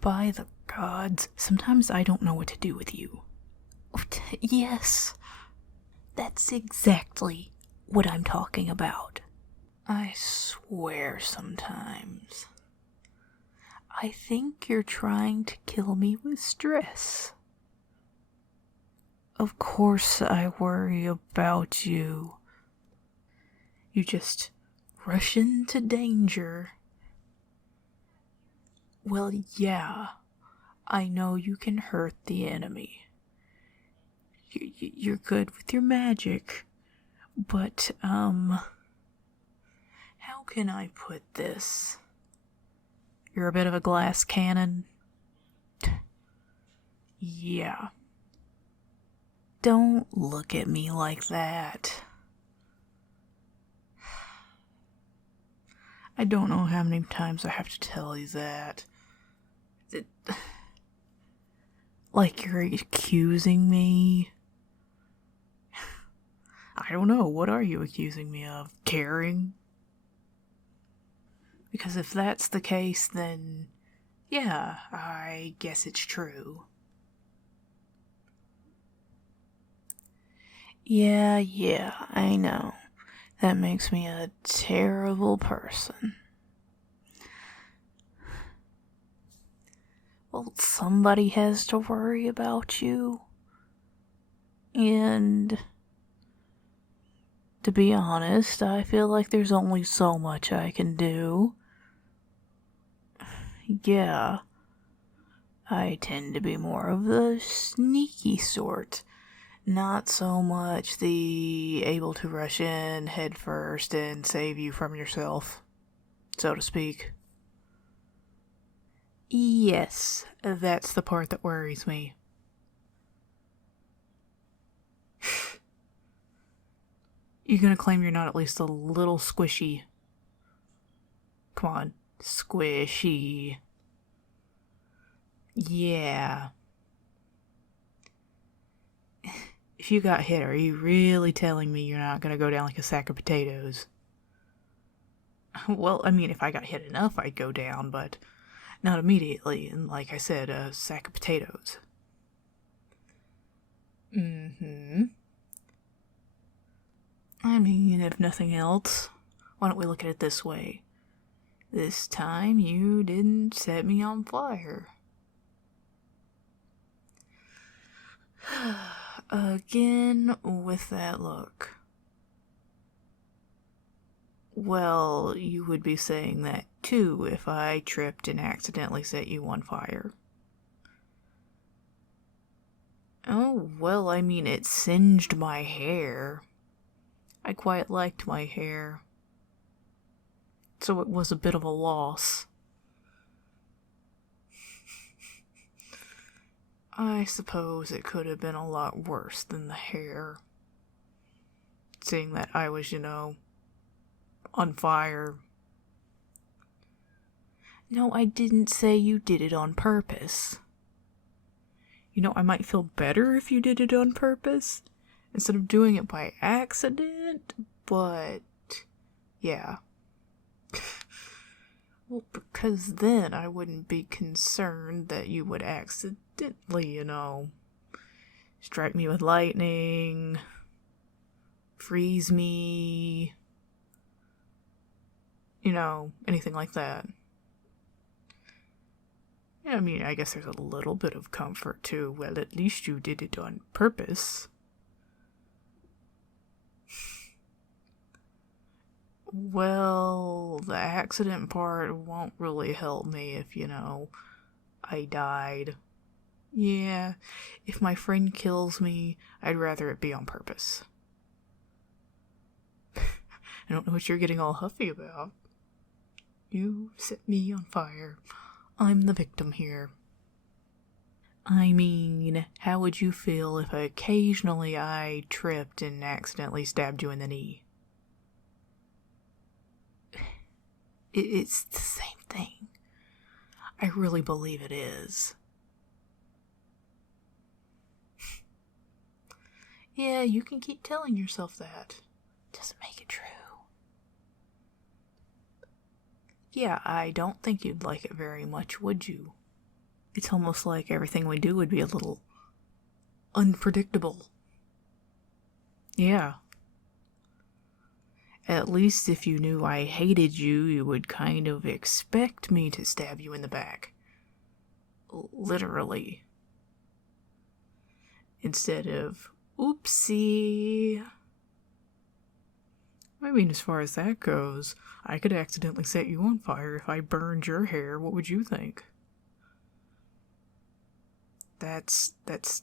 By the gods, sometimes I don't know what to do with you. Yes, that's exactly what I'm talking about. I swear sometimes I think you're trying to kill me with stress. Of course I worry about you. You just rush into danger. Well, yeah, I know you can hurt the enemy. You're good with your magic, but, how can I put this? You're a bit of a glass cannon. Yeah. Don't look at me like that. I don't know how many times I have to tell you that. Like you're accusing me. I don't know, what are you accusing me of? Caring? Because if that's the case, then yeah, I guess it's true. Yeah, I know. That makes me a terrible person. Well, somebody has to worry about you. And to be honest, I feel like there's only so much I can do. Yeah, I tend to be more of the sneaky sort. Not so much the able to rush in head first and save you from yourself, so to speak. Yes, that's the part that worries me. You're gonna claim you're not at least a little squishy. Come on, squishy. Yeah. If you got hit, are you really telling me you're not gonna go down like a sack of potatoes? Well, I mean, if I got hit enough, I'd go down, but not immediately, and like I said, a sack of potatoes. Mm-hmm. I mean, if nothing else, why don't we look at it this way? This time you didn't set me on fire. Again with that look. Well, you would be saying that too if I tripped and accidentally set you on fire. Oh, well, I mean, it singed my hair. I quite liked my hair. So it was a bit of a loss. I suppose it could have been a lot worse than the hair. Seeing that I was, on fire. No, I didn't say you did it on purpose. I might feel better if you did it on purpose instead of doing it by accident, but yeah. Well, because then I wouldn't be concerned that you would accidentally, strike me with lightning, freeze me, anything like that. Yeah, I mean, I guess there's a little bit of comfort too. Well, at least you did it on purpose. Well, the accident part won't really help me if, I died. Yeah, if my friend kills me, I'd rather it be on purpose. I don't know what you're getting all huffy about. You set me on fire. I'm the victim here. I mean, how would you feel if occasionally I tripped and accidentally stabbed you in the knee? It's the same thing. I really believe it is. Yeah, you can keep telling yourself that. Doesn't make it true. Yeah, I don't think you'd like it very much, would you? It's almost like everything we do would be a little unpredictable. Yeah. At least if you knew I hated you, you would kind of expect me to stab you in the back. Literally. Instead of, oopsie. I mean, as far as that goes, I could accidentally set you on fire if I burned your hair. What would you think? That's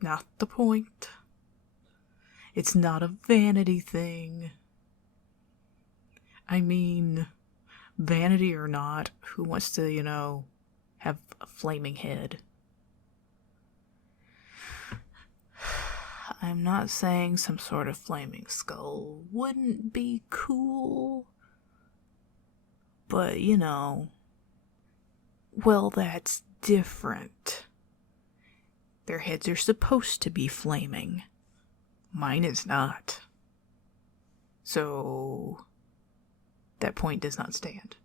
not the point. It's not a vanity thing. I mean, vanity or not, who wants to, have a flaming head? I'm not saying some sort of flaming skull wouldn't be cool, but well, that's different. Their heads are supposed to be flaming. Mine is not. So, that point does not stand.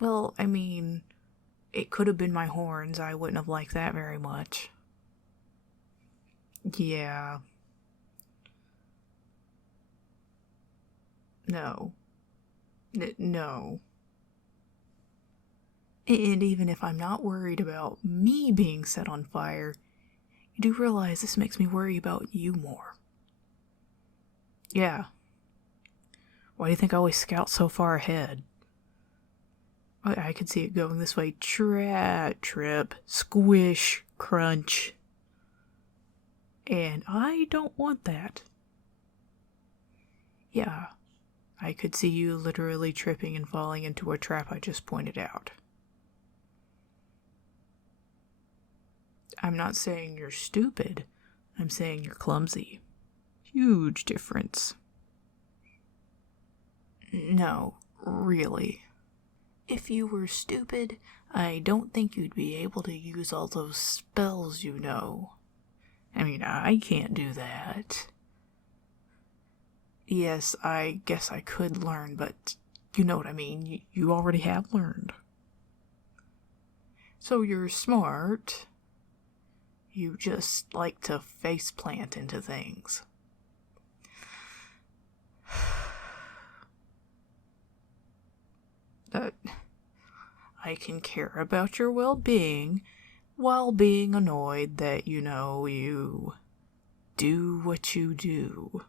Well, I mean, it could have been my horns. I wouldn't have liked that very much. Yeah. No. No. And even if I'm not worried about me being set on fire, you do realize this makes me worry about you more. Yeah. Why do you think I always scout so far ahead? I could see it going this way. Trip, squish, crunch. And I don't want that. Yeah. I could see you literally tripping and falling into a trap I just pointed out. I'm not saying you're stupid. I'm saying you're clumsy. Huge difference. No, really. If you were stupid, I don't think you'd be able to use all those spells you know. I mean, I can't do that. Yes, I guess I could learn, but you know what I mean. You already have learned. So you're smart. You just like to faceplant into things. I can care about your well-being while being annoyed that, you do what you do.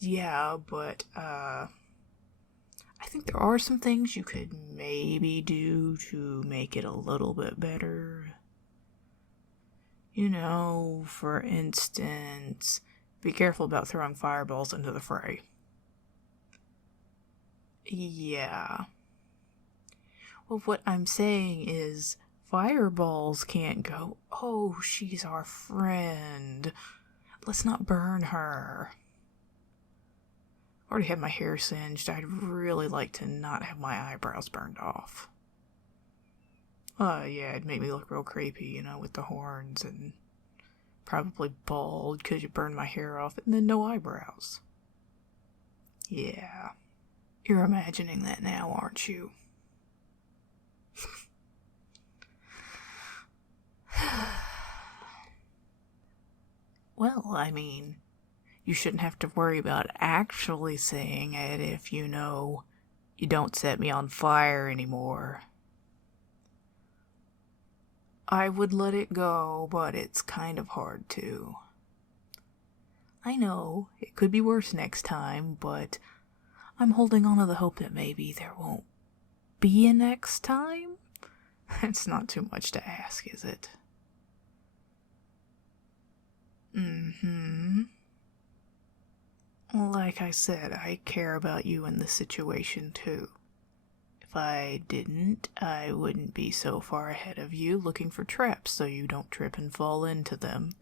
Yeah, but, I think there are some things you could maybe do to make it a little bit better. For instance, be careful about throwing fireballs into the fray. Yeah. Well, what I'm saying is, fireballs can't go, oh, she's our friend. Let's not burn her. I already had my hair singed. I'd really like to not have my eyebrows burned off. Yeah, it'd make me look real creepy, with the horns and probably bald because you burned my hair off and then no eyebrows. Yeah. You're imagining that now, aren't you? Well, I mean, you shouldn't have to worry about actually saying it if you don't set me on fire anymore. I would let it go, but it's kind of hard to. I know, it could be worse next time, but I'm holding on to the hope that maybe there won't be a next time? It's not too much to ask, is it? Like I said, I care about you in this situation too. If I didn't, I wouldn't be so far ahead of you looking for traps so you don't trip and fall into them.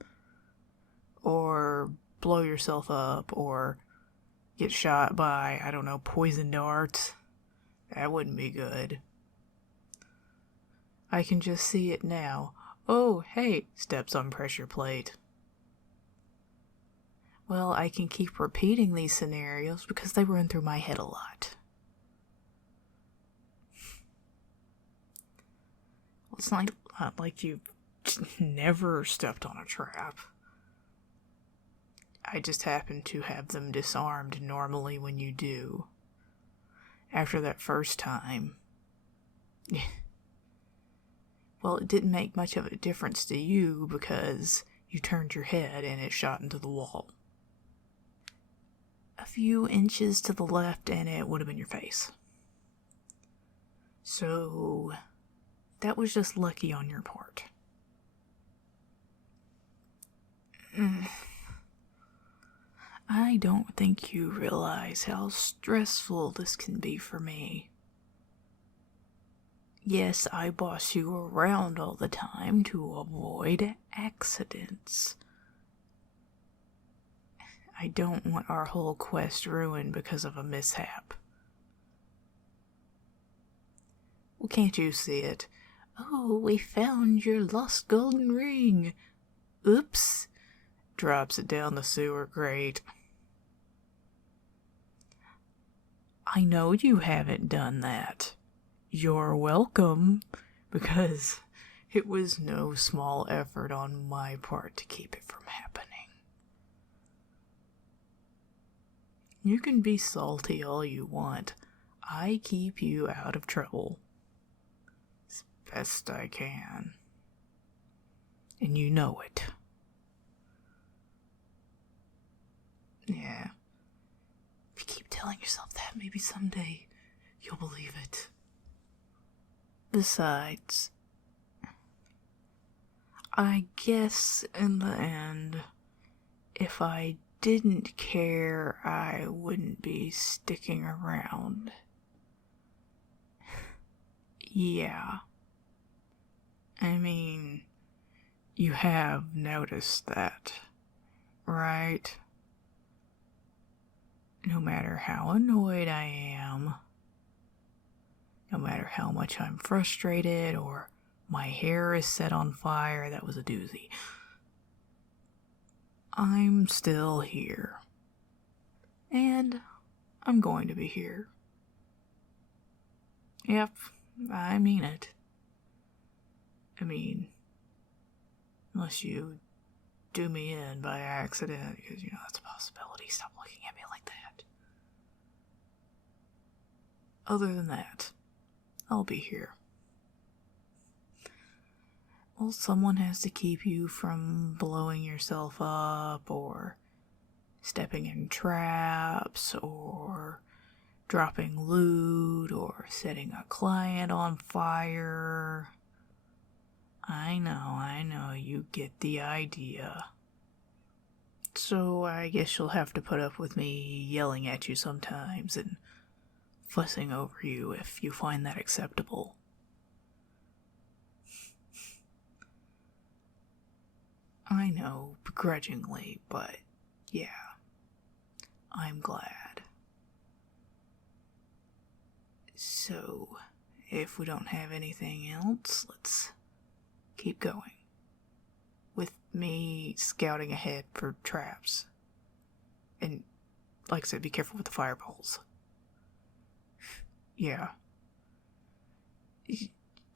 Or blow yourself up, or get shot by, I don't know, poison darts. That wouldn't be good. I can just see it now. Oh, hey, steps on pressure plate. Well, I can keep repeating these scenarios because they run through my head a lot. It's not like you never stepped on a trap. I just happen to have them disarmed normally when you do. After that first time. Well, it didn't make much of a difference to you because you turned your head and it shot into the wall. A few inches to the left and it would have been your face. So, that was just lucky on your part. I don't think you realize how stressful this can be for me. Yes, I boss you around all the time to avoid accidents. I don't want our whole quest ruined because of a mishap. Well, can't you see it? Oh, we found your lost golden ring. Oops. Drops it down the sewer grate. I know you haven't done that. You're welcome, because it was no small effort on my part to keep it from happening. You can be salty all you want. I keep you out of trouble. As best I can. And you know it. Yeah. If you keep telling yourself that, maybe someday you'll believe it. Besides, I guess in the end, if I didn't care, I wouldn't be sticking around. Yeah. I mean, you have noticed that, right? No matter how annoyed I am, no matter how much I'm frustrated or my hair is set on fire, that was a doozy, I'm still here. And I'm going to be here. Yep, I mean it. I mean, unless you do me in by accident, because, that's a possibility. Stop looking at me like that. Other than that, I'll be here. Well, someone has to keep you from blowing yourself up, or stepping in traps, or dropping loot, or setting a client on fire. I know, you get the idea. So I guess you'll have to put up with me yelling at you sometimes and fussing over you if you find that acceptable. I know, begrudgingly, but yeah, I'm glad. So, if we don't have anything else, let's keep going. With me scouting ahead for traps. And, like I said, be careful with the fireballs. Yeah.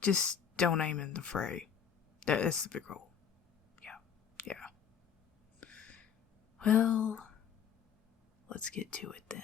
Just don't aim in the fray. That's the big rule. Yeah. Well, let's get to it then.